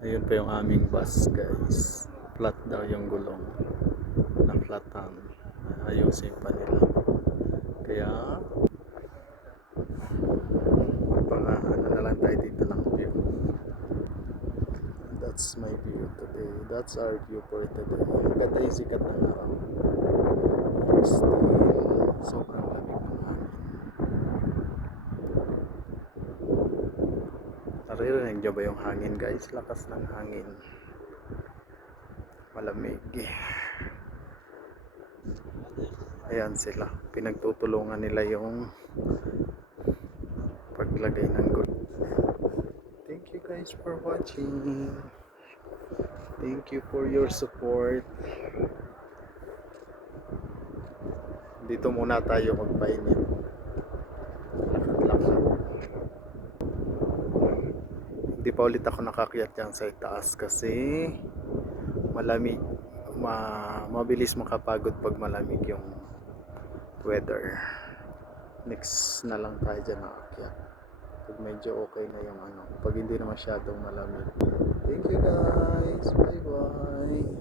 Ayun pa yung aming bus guys. Flat daw yung gulong. Na flatan. Ayusin pa nila. Kaya ano na lang tayo dito ng view. That's my view today. That's our view for today. Maganda yung sikat ng araw. Pero still, sobrang lamig ng hangin. Naririnig nyo ba yung hangin guys? Lakas ng hangin. Malamig. Ayan sila. Pinagtutulungan nila yung paglagay ng gulong. Thank you guys for watching. Thank you for your support. Dito muna tayo magpainit. Lakad-lakad. Hindi pa ulit ako nakakyat dyan sa itaas kasi malamig. Mabilis makapagod pag malamig yung weather. Next na lang tayo dyan nakakyat. Pag medyo okay na yung pag hindi na masyadong malamig. Thank you guys. Bye bye.